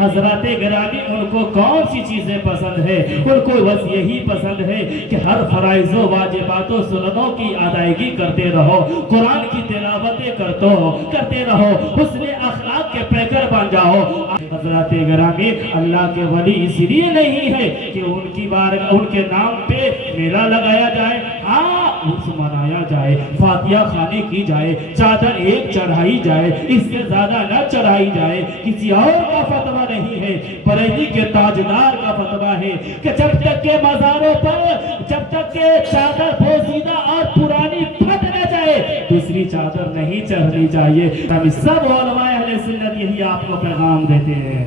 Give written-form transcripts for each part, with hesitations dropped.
حضرات گرامی ان کو کون سی چیزیں پسند ہے؟ ان کو بس یہی پسند ہے کہ ہر فرائض و واجبات و سنتوں کی ادائیگی کرتے رہو، قرآن کی تلاوتیں کرتے رہو، حسن اخلاق کے پیکر بن جاؤ۔ حضرات گرامی اللہ کے ولی اس لیے نہیں ہے کہ ان کے نام پہ میلہ لگایا جائے، ہاں عرس منایا جائے، فاتحہ خانی کی جائے، چادر ایک چڑھائی جائے، اس سے زیادہ نہ چڑھائی جائے، کسی اور کا فتویٰ نہیں ہے، بریلی کے تاجدار کا فتویٰ ہے کہ جب تک کہ مزاروں پر جب تک کہ چادر بوسیدہ اور پرانی پھٹ نہ جائے دوسری چادر نہیں چڑھنی چاہیے۔ سب علماء اہل سنت یہی آپ کو پیغام دیتے ہیں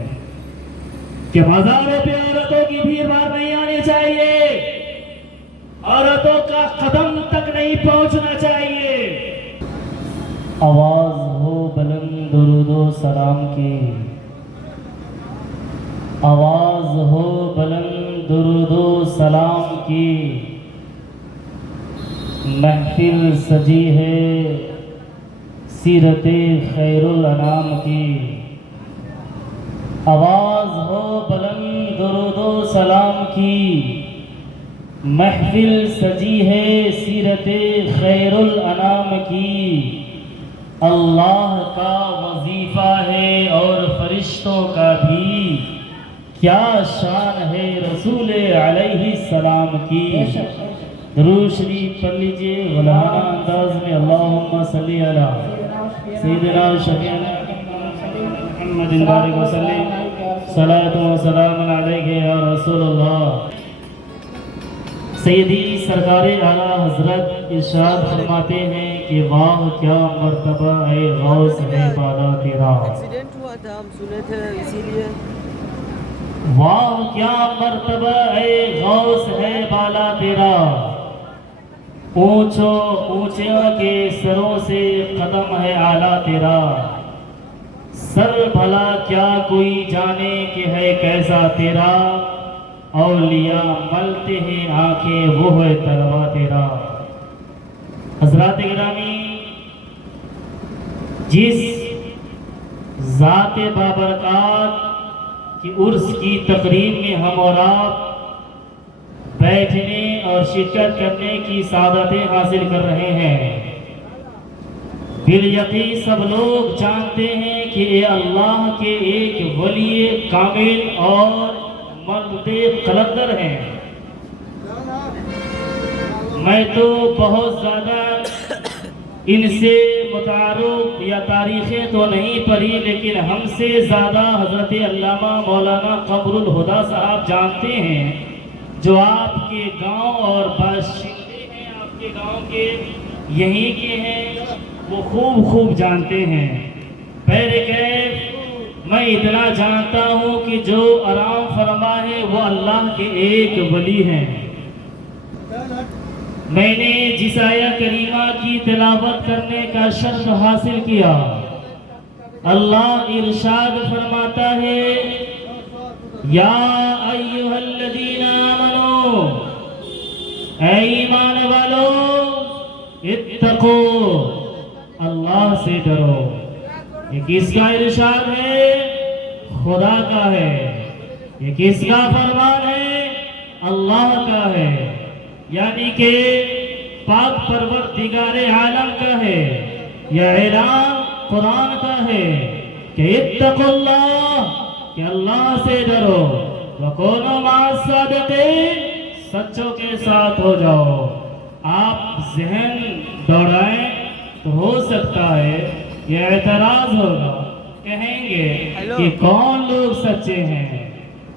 کہ مزاروں پہ عورتوں کی بھیڑ بھاڑ نہیں آنی چاہیے، عورتوں کا قدم تک نہیں پہنچنا چاہیے۔ آواز ہو بلند درود و سلام کی، آواز ہو بلند درود و سلام کی، محفل سجی ہے سیرت خیر الانام کی۔ آواز ہو بلند درود و سلام کی، محفل سجی ہے سیرت خیر الانام کی۔ اللہ کا وظیفہ ہے اور فرشتوں کا بھی، کیا شان ہے رسول علیہ السلام کی۔ درود شریف پڑھ لیجئے غلامانہ انداز میں، اللہم صلی علی سیدنا شفیعنا محمد بارک وسلم، صلاۃ و سلام علیہ یا رسول اللہ۔ سیدی سرکار اعلیٰ حضرت ارشاد فرماتے ہیں کہ واہ کیا مرتبہ ہے غوث ہے بالا تیرا، ایکسیڈنٹ ہوا تھا ہم سنے تھے اسی لیے۔ واہ کیا مرتبہ ہے غوث ہے بالا تیرا، اونچوں اونچوں کے سروں سے قدم ہے اعلیٰ تیرا، سر بھلا کیا کوئی جانے کہ ہے کیسا تیرا، اولیاء ملتے ہیں آنکھیں وہ ہے تلوا تیرا۔ حضرات گرامی، جس ذات بابرکات کی عرس کی تقریب میں ہم اور آپ بیٹھنے اور شرکت کرنے کی سعادتیں حاصل کر رہے ہیں، بالیقین سب لوگ جانتے ہیں کہ اے اللہ کے ایک ولی کامل اور مرد قلندر ہیں۔ میں تو بہت زیادہ ان سے متعارف یا تاریخیں تو نہیں پڑھی، لیکن ہم سے زیادہ حضرت علامہ مولانا قمر الہدیٰ صاحب جانتے ہیں، جو آپ کے گاؤں اور باشندے ہیں، آپ کے گاؤں کے یہیں کے ہیں، وہ خوب جانتے ہیں۔ پہلے کیف میں اتنا جانتا ہوں کہ جو آرام فرما ہے وہ اللہ کے ایک ولی ہیں۔ میں نے جس آیہ کریمہ کی تلاوت کرنے کا شرف حاصل کیا، اللہ ارشاد فرماتا ہے یا ایھا الذین آمنو، اے ایمان والو، اتقو، اللہ سے ڈرو۔ یہ کس کا ارشاد ہے؟ خدا کا ہے۔ یہ کس کا فرمان ہے؟ اللہ کا ہے، یعنی کہ پاک پروردگار عالم کا ہے۔ یہ اعلان قرآن کا ہے کہ اتقوا اللہ، کہ اللہ سے ڈرو، وَكُونُوا مَعَ الصَّادِقِينَ، سچوں کے ساتھ ہو جاؤ۔ آپ ذہن دوڑائیں تو ہو سکتا ہے یہ اعتراض ہوگا، کہیں گے کہ کون لوگ سچے ہیں؟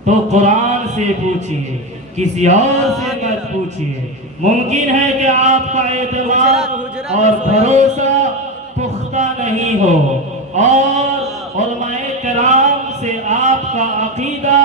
تو قرآن سے پوچھئے، کسی اور سے مت پوچھئے۔ ممکن ہے کہ آپ کا اعتماد اور بھروسہ پختہ نہیں ہو، اور علماء کرام سے آپ کا عقیدہ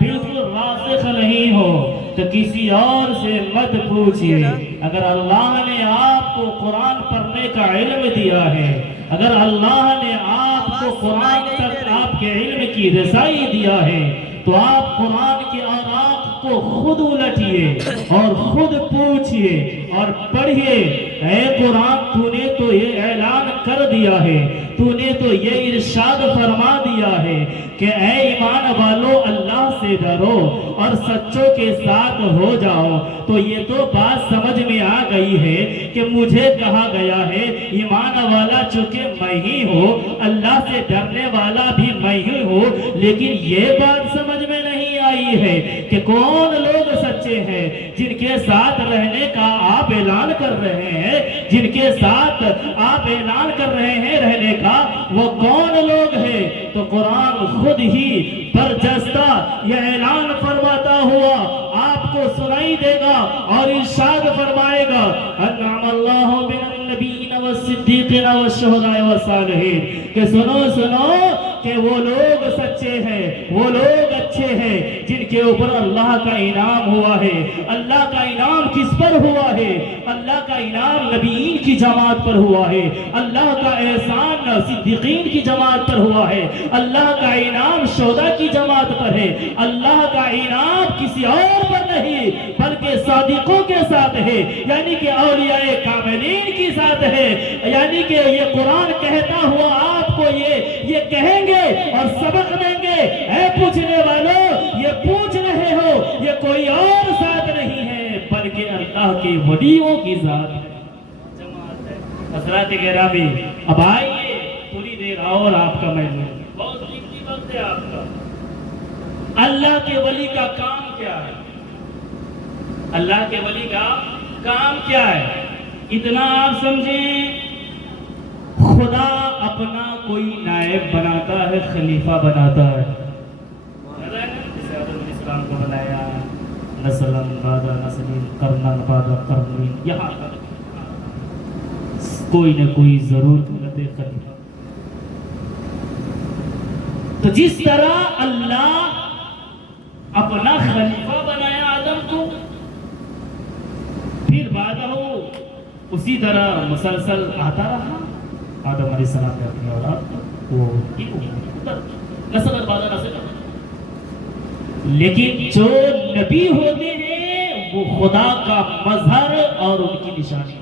بالکل راسخ نہیں ہو، تو کسی اور سے مت پوچھئے۔ اگر اللہ نے آپ کو قرآن پڑھنے کا علم دیا ہے، اگر اللہ نے آپ کو قرآن تک آپ کے علم کی رسائی دیا ہے، تو آپ قرآن کی آیات آپ کو خود الٹیے اور خود پوچھئے اور پڑھئے، اے قرآن تو نے تو یہ اعلان کر دیا ہے، تو نے تو یہ ارشاد فرما دیا ہے کہ اے ایمان والو اللہ سے ڈرو اور سچوں کے ساتھ ہو جاؤ۔ تو یہ تو بات سمجھ میں آ گئی ہے کہ مجھے کہا گیا ہے ایمان والا چونکہ میں ہی ہوں، اللہ سے ڈرنے والا بھی میں ہی ہوں، لیکن یہ بات سمجھ میں نہیں آئی ہے کہ کون لوگ سچے ہیں جن کے ساتھ رہنے کا آپ اعلان کر رہے ہیں، جن کے ساتھ آپ اعلان کر رہے ہیں رہنے کا، وہ کون لوگ ہیں؟ تو قرآن خود ہی برجستہ یہ اعلان فرماتا ہوا آپ کو سنائی دے گا اور ارشاد فرمائے گا، انعم اللہ من النبیین والصدیقین والشہداء والصالحین، کہ سنو سنو کہ وہ لوگ سچے ہیں، وہ لوگ اچھے ہیں جن کے اوپر اللہ کا انعام ہوا ہے۔ اللہ کا انعام کس پر ہوا ہے؟ اللہ کا انعام نبیین کی جماعت پر ہوا ہے، اللہ کا احسان صدیقین کی جماعت پر ہوا ہے، اللہ کا انعام شہداء کی جماعت پر ہے، اللہ کا انعام کسی اور پر نہیں بلکہ صادقوں کے ساتھ ہے، یعنی کہ اولیاء کاملین کی ساتھ ہے۔ یعنی کہ یہ قرآن کہتا ہوا آپ کو یہ کہیں گے اور سبق دیں گے، اے پوچھنے والوں یہ پوچھ رہے ہو یہ کوئی اور ساتھ نہیں ہے بلکہ اللہ کے ولیوں کی ذات ہے، جماعت ہے۔ حضرات گرامی اب آئیے تھوڑی دیر اور آپ کا مہمان، بہت قیمتی وقت ہے آپ کا۔ اللہ کے ولی کا کام کیا ہے؟ اللہ کے ولی کا کام کیا ہے؟ اتنا آپ سمجھیں، خدا اپنا کوئی نائب بناتا ہے، خلیفہ بناتا ہے، جیسے آدم علیہ السلام کو بنایا نسلاً بعد نسل، قرناً بعد قرن، یہاں تک کوئی نہ کوئی ضرور خلیفہ۔ تو جس طرح اللہ اپنا خلیفہ بنایا آدم کو، پھر بعد ہو اسی طرح مسلسل آتا رہا آدم علیہ السلام نے اپنی اولاد وہ نسل بعد نسل، لیکن جو نبی ہوتے ہیں وہ خدا کا مظہر اور ان کی نشانی،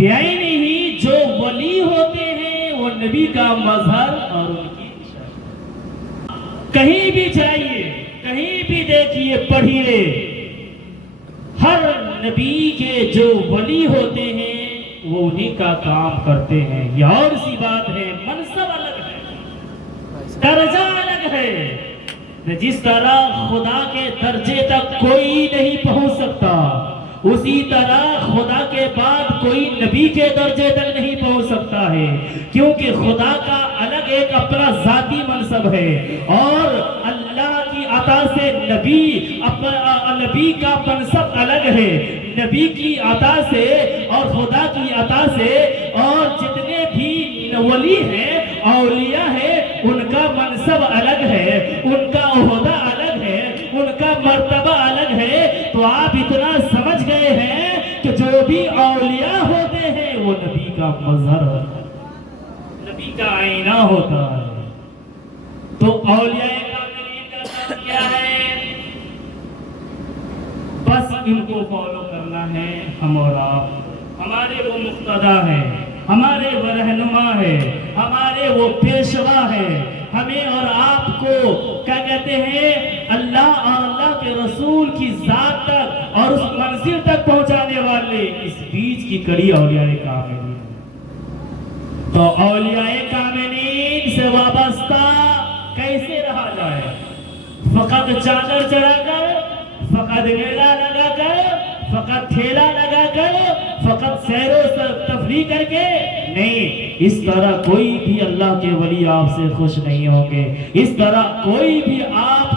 یعنی جو ولی ہوتے ہیں وہ نبی کا مظہر اور ان کی نشانی۔ کہیں بھی جائیے، کہیں بھی دیکھیے، پڑھیے، ہر نبی کے جو ولی ہوتے ہیں وہ انہی کا کام کرتے ہیں۔ یہ اور سی بات ہے، منصب الگ ہے، درجہ الگ ہے۔ جس طرح خدا کے درجے تک کوئی نہیں پہنچ سکتا، اسی طرح خدا کے بعد کوئی نبی کے درجے تک نہیں پہنچ سکتا ہے، کیونکہ خدا کا الگ ایک اپنا ذاتی منصب ہے، اور اللہ کی عطا سے نبی کا منصب الگ ہے۔ نبی کی عطا سے اور خدا کی عطا سے اور جتنے بھی ولی ہیں، اولیاء ہیں، ان کا منصب الگ ہے، ان کا عہدہ الگ ہے، ان کا مرتبہ الگ ہے۔ تو آپ اتنا سمجھ گئے ہیں کہ جو بھی اولیاء ہوتے ہیں وہ نبی کا مظہر ہوتا ہے، نبی کا آئینہ ہوتا ہے۔ تو اولیاء کاملین کا کام کیا ہے؟ بس ان کو فالو کرنا ہے، ہم اور آپ، ہمارے وہ مقتدا ہیں، ہمارے وہ رہنما ہے، ہمارے وہ پیشوا ہے۔ ہمیں اور آپ کو کیا کہتے ہیں؟ اللہ اور اللہ کے رسول کی ذات تک اور اس منزل تک پہنچانے والے اس بیچ کی کڑی اولیاء کاملین۔ تو اولیاء کاملین سے وابستہ کیسے رہا جائے؟ فقط چادر چڑھا کر، فقط میلہ لگا کر، فقط ٹھیلا لگا کر، فقط سیر و تفریح کر کے نہیں۔ اس طرح کوئی بھی اللہ کے ولی آپ سے خوش نہیں ہوں گے، اس طرح کوئی بھی آپ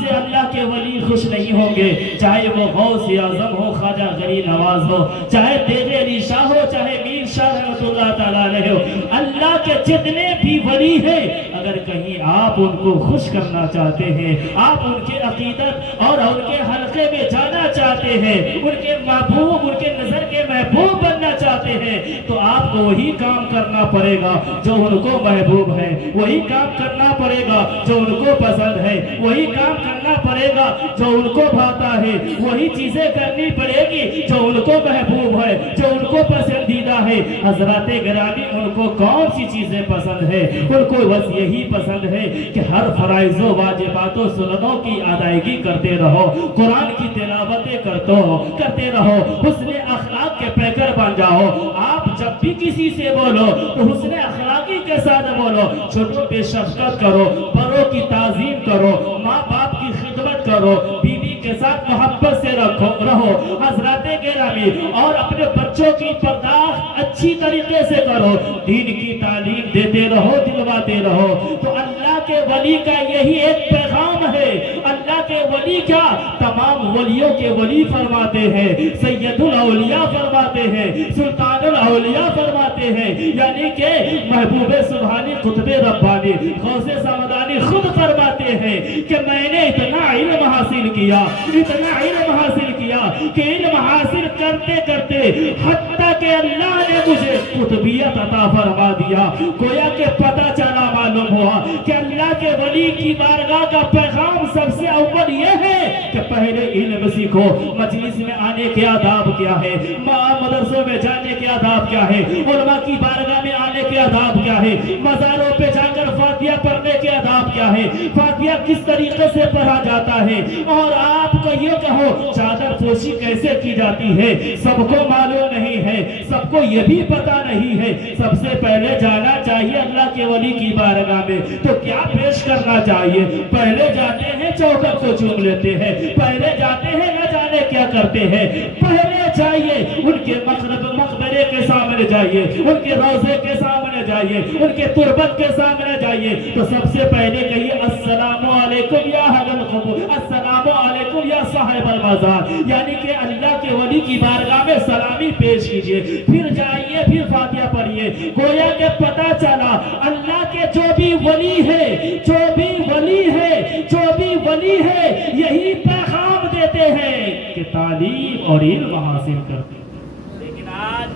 سے اللہ کے ولی خوش نہیں ہوں گے، چاہے وہ غوث اعظم ہو، خواجہ غریب نواز ہو، چاہے دیگر علی شاہ ہو، چاہے میر شاہ رحمۃ اللہ تعالیٰ علیہ ہو۔ اللہ کے جتنے بھی ولی ہیں، اگر کہیں آپ ان کو خوش کرنا چاہتے ہیں، آپ ان کے عقیدت اور ان کے حلقے میں جانا چاہتے ہیں، ان کے محبوب، ان کے نظر کے محبوب بننا چاہتے ہیں تو آپ کو وہی کام کرنا پڑے گا جو ان کو محبوب ہے، وہی کام کرنا پڑے گا جو ان کو پسند ہے، وہی کام کرنا پڑے گا جو ان کو بھاتا ہے، وہی چیزیں کرنی پڑے گی جو ان کو محبوب ہے، جو ان کو پسندیدہ ہے۔ حضرات گرامی، ان کو کون سی چیزیں پسند ہے؟ ان کو بس یہی پسند ہے کہ ہر فرائض و واجبات و سنتوں کی ادائیگی کرتے رہو، قرآن کی تلاوتیں کرتے رہو، حسن اخلاق کے پیکر بن جاؤ۔ آپ جب بھی کسی سے بولو تو حسن اخلاقی کے ساتھ بولو، چھوٹوں پہ شفقت کرو، بڑوں کی تعظیم کرو، ماں باپ کی خدمت کرو، بیوی کے ساتھ محبت سے رہو۔ حضرات گرامی، اور اپنے بچوں کی پرداخت اچھی طریقے سے کرو، دین کی تعلیم دیتے رہو، دلواتے رہو۔ تو اللہ کے ولی کا یہی ایک پیغام ہے۔ اللہ کے ولی کیا، تمام ولیوں کے ولی فرماتے ہیں، سید الاولیاء فرماتے ہیں، سلطان الاولیاء فرماتے ہیں، یعنی کہ محبوب سبحانی قطب ربانی غوث سمدانی خود فرماتے ہیں کہ میں نے اتنا علم حاصل کیا، اتنا علم حاصل کیا کہ علم حاصل کرتے کرتے حتیٰ کہ اللہ نے مجھے قطبیت عطا فرما دیا۔ گویا کہ پتہ چلا، معلوم ہوا کہ اللہ کے ولی کی بارگاہ کا پیغام سب سے اول یہ ہے کہ پہلے علم سیکھو۔ مجلس میں آنے کے آداب کیا ہے، مدرسوں میں جانے کے آداب کیا ہے، علماء کی بارگاہ میں آنے کے آداب کیا ہے، مزاروں پہ جا کر فاتحہ پڑھنے کے آداب کیا ہے، فاتحہ کس طریقے سے پڑھا جاتا ہے، اور آپ کو یہ کہو چادر پوشی کیسے کی جاتی ہے، سب کو معلوم نہیں ہے، سب کو یہ بھی پتا نہیں ہے۔ سب سے پہلے جانا چاہیے اللہ کے ولی کی بارگاہ میں، تو کیا پیش کرنا چاہیے؟ پہلے جاتے ہیں چوکٹ کو چوم لیتے ہیں، پہلے جاتے ہیں نہ جانے کیا کرتے ہیں، پہلے چاہیے ان کے مقبرے کے سامنے جائیے، ان کے روضے کے سامنے جائیے، ان کے تربت کے سامنے جائیے، تو سب سے پہلے کہیے السلام علیکم یا اہل القبور، السلام علیکم یا صاحب المزار، یعنی کہ اللہ کے ولی کی بارگاہ میں سلامی پیش کیجئے، پھر جائیے، پھر فاتحہ پڑھیے۔ گویا کہ پتہ چلا اللہ کے جو بھی ولی ہے، جو بھی ولی ہے، جو بھی ولی ہے، یہی پیغام دیتے ہیں کہ تعلیم اور علم حاصل کرتے ہیں۔ لیکن آج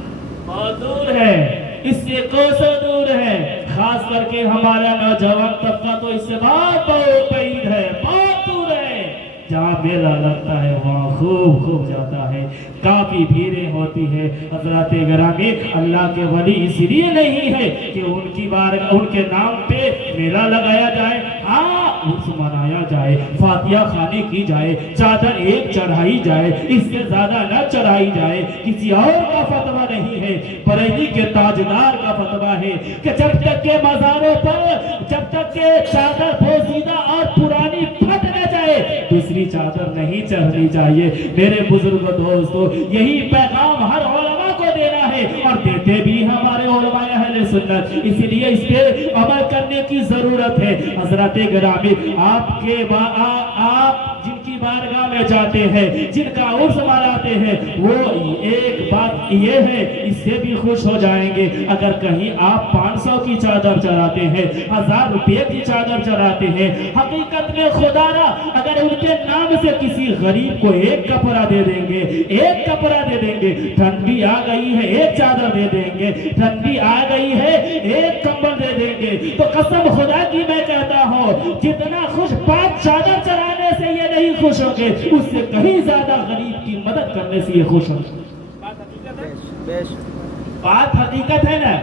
بہت دور ہے، اس سے کوسوں دور ہے، خاص کر کے ہمارا نوجوان طبقہ تو اس سے بہت بعید ہے، بہت دور ہے۔ جہاں میلہ لگتا ہے وہاں خوب جاتا ہے، کافی بھیڑیں ہوتی ہے۔ حضرات گرامی، اللہ کے ولی اس لیے نہیں ہے کہ ان کی بارگاہ، ان کے نام پہ میلہ لگایا جائے، ہاں عرس منایا جائے، فاتحہ خوانی کی جائے، چادر ایک چڑھائی جائے، اس سے زیادہ نہ چڑھائی جائے، کسی اور کا فتویٰ نہیں ہے، بریلی کے تاجدار کا فتویٰ ہے کہ جب تک کہ مزاروں پر، جب تک کہ چادر پوشیدہ اور پرانی پھٹ نہ جائے، دوسری چادر نہیں چڑھنی چاہیے۔ میرے بزرگ دوستو، یہی پیغام ہر علماء کو دینا ہے، اور دیتے بھی ہمارے علماء اہل سنت، اس لیے اس پہ عمل کرنے کی ضرورت ہے۔ حضرات گرامی، آپ جن کی بارگاہ میں جاتے ہیں، جن کا عرس مناتے ہیں، وہ ایک بات یہ ہے، اس سے بھی خوش ہو جائیں گے اگر کہیں آپ 500 کی چادر چڑھاتے ہیں، 1000 روپے کی چادر چڑھاتے ہیں۔ حقیقت میں خدا را اگر ان کے نام سے کسی غریب کو ایک کپڑا دے دیں گے، ایک کپڑا دے دیں گے، ٹھنڈی آ گئی ہے ایک چادر دے دیں گے، ٹھنڈی آ گئی ہے ایک کمبل دے دیں گے، تو قسم خدا کی میں کہتا ہوں جتنا خوش 5 چادر چڑھانے سے یہ نہیں خوش ہوں گے، اس سے کہیں زیادہ غریب کی مدد کرنے سے یہ خوش ہوں گے۔ بات حقیقت ہے نا؟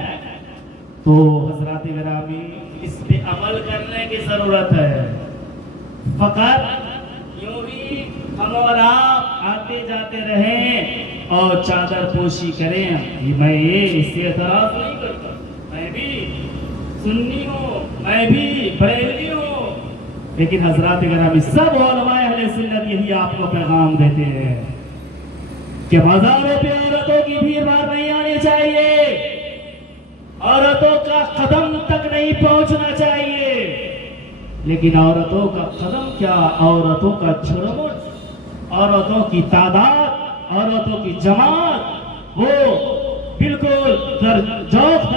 تو حضرات گرامی، اس پہ عمل کرنے کی ضرورت ہے۔ فقط یوں ہی ہم اور آپ آتے جاتے رہیں اور چادر پوشی کریں، میں یہ اس سے اعتراض نہیں کرتا، میں بھی سنی ہوں، میں بھی بریلوی ہوں، لیکن حضرات گرامی سب علماء اہل سنت یہی آپ کو پیغام دیتے ہیں کہ مزاروں پہ عورتوں کی بھیڑ بھاڑ نہیں آنی چاہیے، عورتوں کا قدم تک نہیں پہنچنا چاہیے۔ لیکن عورتوں کا قدم کیا، عورتوں کا جھرمٹ، عورتوں کی تعداد، عورتوں کی جماعت، وہ بالکل در جوق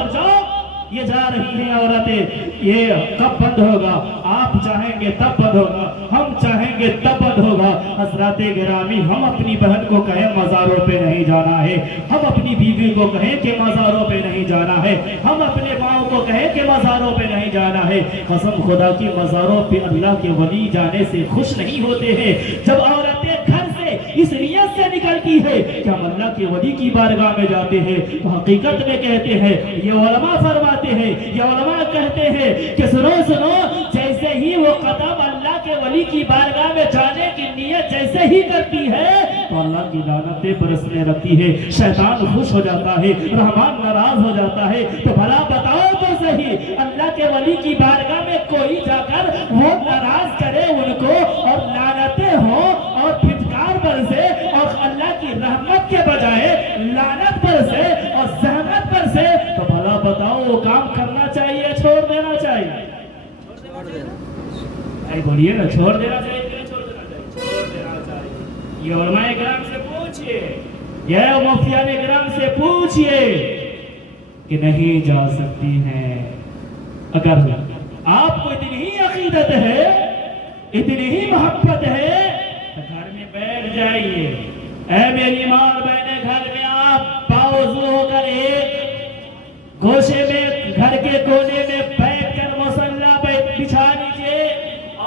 یہ جا رہی ہیں عورتیں، یہ کب بند ہوگا؟ آپ چاہیں گے تب بند ہوگا، ہم چاہیں گے تب بند ہوگا۔ حضرات گرامی، ہم اپنی بہن کو کہیں مزاروں پہ نہیں جانا ہے، ہم اپنی بیوی کو کہیں کہ مزاروں پہ نہیں جانا ہے، ہم اپنے ماؤں کو کہیں کہ مزاروں پہ نہیں جانا ہے۔ قسم خدا کی مزاروں پہ اللہ کے ولی جانے سے خوش نہیں ہوتے ہیں۔ جب عورتیں گھر سے اس نیت سے نکلتی ہے کہ ہم اللہ کے ولی کی بارگاہ میں جاتے ہیں، تو حقیقت میں کہتے ہیں، یہ علماء فرماتے ہیں، یہ علماء کہتے ہیں کہ سنو سنو، جیسے ہی وہ قدم اللہ کے ولی کی بارگاہ میں جانے کی نیت جیسے ہی کرتی ہے تو اللہ کی لعنتیں برسنے لگتی ہے، شیطان خوش ہو جاتا ہے، رحمان ناراض ہو جاتا ہے۔ تو بھلا بتاؤ تو صحیح، اللہ کے ولی کی بارگاہ میں کوئی جا کر وہ ناراض کرے ان کو اور لعنتیں ہوں اور پھٹکار برسے اور اللہ کی رحمت کے بجائے لعنت برسے اور زحمت برسے، تو بھلا بتاؤ وہ کام کرنا چاہیے چھوڑ دینا چاہیے؟ بولیے نا، چھوڑ دینا چاہیے کہ نہیں چھوڑ دینا چاہیے؟ چھوڑ دینا چاہیے۔ یہ علماء کرام سے پوچھئے، یہ مفتیان کرام سے پوچھئے کہ نہیں جا سکتی ہیں۔ اگر آپ کو اتنی ہی عقیدت ہے، اتنی ہی محبت ہے تو گھر میں بیٹھ جائیے۔ اے میری ماں اور بہنیں، گھر میں آپ باوضو ہو کر ایک گوشے میں گھر کے کونے میں بیٹھ کر مصلی پہ بچھا لیجئے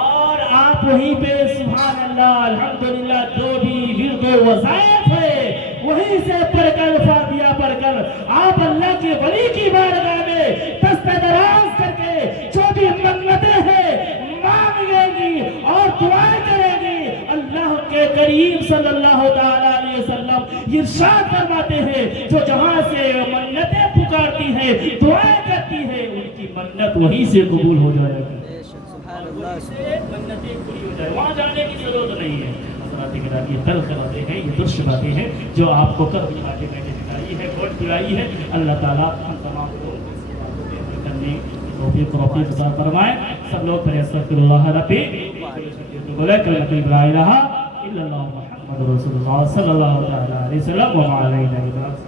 اور آپ وہیں پہ سبحان اللہ الحمدللہ جو بھی ورد و وظائف ہے وہیں سے پڑھ کر فاتحہ پڑھ کر آپ اللہ کے ولی کی بارگاہ میں دست دراز کر کے جو بھی منتیں ہیں مانگیں گی اور دعائیں کریں گی۔ اللہ کے کریم صلی اللہ علیہ وسلم ارشاد فرماتے ہیں، جو جہاں سے منتیں پکارتی ہے، دعائیں کرتی ہے، ان کی منت وہیں سے قبول ہو جائے گی، منتیں پوری ہو جائے، وہاں جانے کی ضرورت نہیں ہے۔ حضرات گرامی، یہ تلخ باتیں ہیں، یہ درش باتیں ہیں جو آپ کو کر بیٹھے بیٹھے دکھائی ہے، ووٹ دلائی ہے۔ اللہ تعالیٰ ہم تمام کو اس باتوں پہ عمل کرنے کی توفیق و عطا فرمائے۔ سب لوگ پڑھیں استغفر اللہ ربی بولے کلمۃ لا الہ الا اللہ محمد رسول اللہ صلی اللہ علیہ وسلم وعلیہ وسلم۔